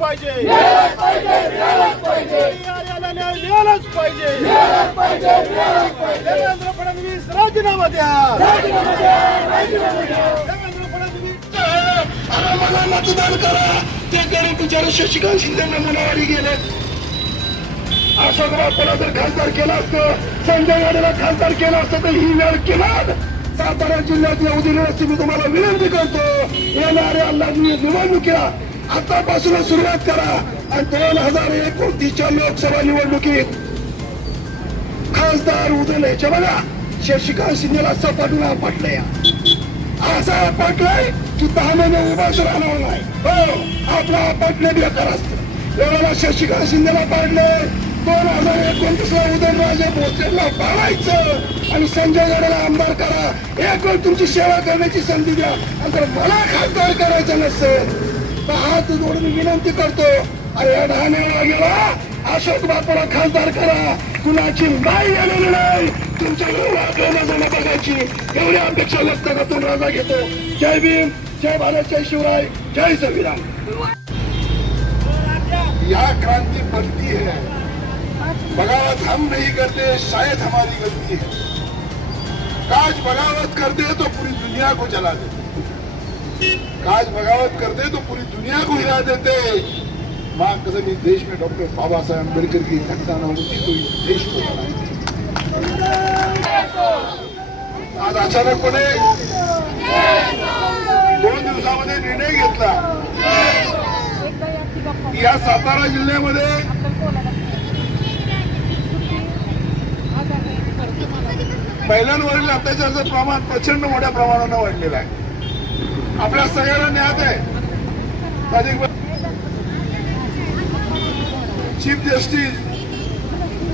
पाहिजे मिळालाच पाहिजे मिळालाच पाहिजे देवेंद्र फडणवीस राजीनामा द्या. देवेंद्र फडणवीस मतदान करा. ते करून बिचारे शशिकांत शिंदेना मनावारी गेले. अशोकराव पला जर खासदार केला असतं संजय गाडीला खासदार केला असतं तर ही वेळ किमान सातारा जिल्ह्यात येऊ दिली असती मी तुम्हाला विनंती करतो येणाऱ्या निवडणुकीला आतापासूनच सुरुवात करा. आणि दोन हजार एकोणतीसच्या लोकसभा निवडणुकीत खासदार उदयनच्या बघा शशिकांत शिंदेला सपाटून पटलंय. असा पाटलाय की दहा महिने उभाच राहणार नाही. हो आपला पटले बेकार असत. एवढ्याला शशिकांत शिंदेला पाडले दोन हजार एकोणतीस ला उदयनराजे भोसलेला पाडायचं. आणि संजय गडाला आमदार करा. एक वेळ तुमची सेवा करण्याची संधी द्या. आणि जर मला खासदार करायचं नसेल तर हात जोडून विनंती करतो अरे ढाण्याला गेला. अशोक बापूला खासदार करा. कुणाची नाही आलेली नाही. तुमच्या वाकवण्याचं बघायची. एवढी अपेक्षा व्यक्त करतो राजा घेतो. जय भीम जय भारत जय शिवराय जय संविधान. या क्रांति बनती है. बगावत हम नहीं करते शायद हमारी गलती है. काज बगावत करते तो पूरी दुनिया को जला देते. काज बगावत करते तो पूरी दुनिया को हिला देते. माँ कसम इस देश में डॉक्टर बाबा साहेब अम्बेडकर की घटना न होती तो इस देश को आज अचानकपणे दोन दिवसामध्ये निर्णय घेतला. या सातारा जिल्ह्यामध्ये महिलांवरील अत्याचाराचं प्रमाण प्रचंड मोठ्या प्रमाणानं वाढलेलं आहे. आपल्या सगळ्यांना ज्ञात आहे. चीफ जस्टिस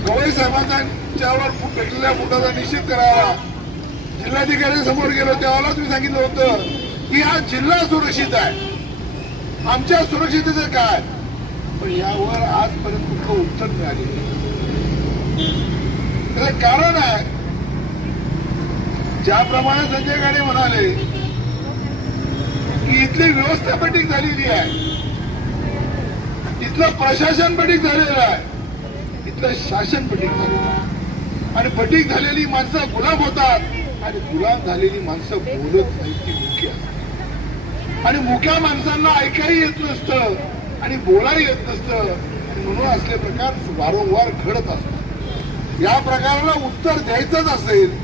गवई साहेबांच्यावर पेटलेल्या फुटाचा निषेध करावा. जिल्हाधिकाऱ्यांसमोर गेलो त्यावेळेलाच मी सांगितलं होतं की हा जिल्हा सुरक्षित आहे. आमच्या सुरक्षितेचं काय? पण यावर आजपर्यंत कुठलं उत्तर मिळाले त्याचं कारण आहे ज्याप्रमाणे संजय गाडे म्हणाले की इथली व्यवस्था झालेली आहे. इथलं प्रशासन पटीक झालेलं आहे. इथलं शासन पटीक झालेलं आहे. आणि पटीक झालेली माणसं गुलाम होतात. आणि गुलाम झालेली माणसं बोलत नाही ती मुख्य. आणि मुख्या माणसांना ऐकाही येत नसतं. आणि बोलाही येत नसतं. म्हणून असले प्रकार वारंवार घडत असतात. या प्रकाराला उत्तर द्यायचंच असेल.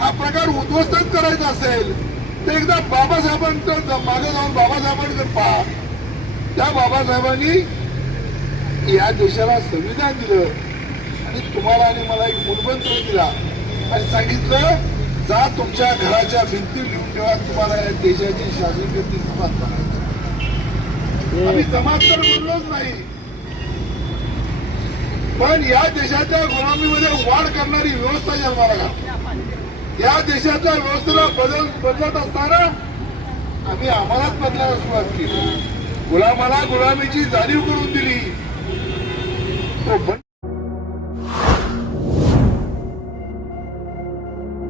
हा प्रकार उद्ध्वस्तच करायचा असेल. तर एकदा बाबासाहेबांचं मागे जाऊन बाबासाहेबांकडे पहा. त्या बाबासाहेबांनी या देशाला संविधान दिलं. आणि तुम्हाला आणि मला एक मूलमंत्र दिला. आणि सांगितलं जा तुमच्या घराच्या भिंती लिहून ठेवा तुम्हाला या देशाची शासकीय करती जमात बनायचं आम्ही जमात तर म्हणलोच नाही. पण या देशाच्या गुलामीमध्ये वाढ करणारी व्यवस्था जन्माला घातली या देशाच्या व्यवस्थेला बदल बदलत असताना आम्ही आम्हालाच बदलायला सुरुवात केली. गुलामाला गुलामीची जाणीव करून दिली. तो बंद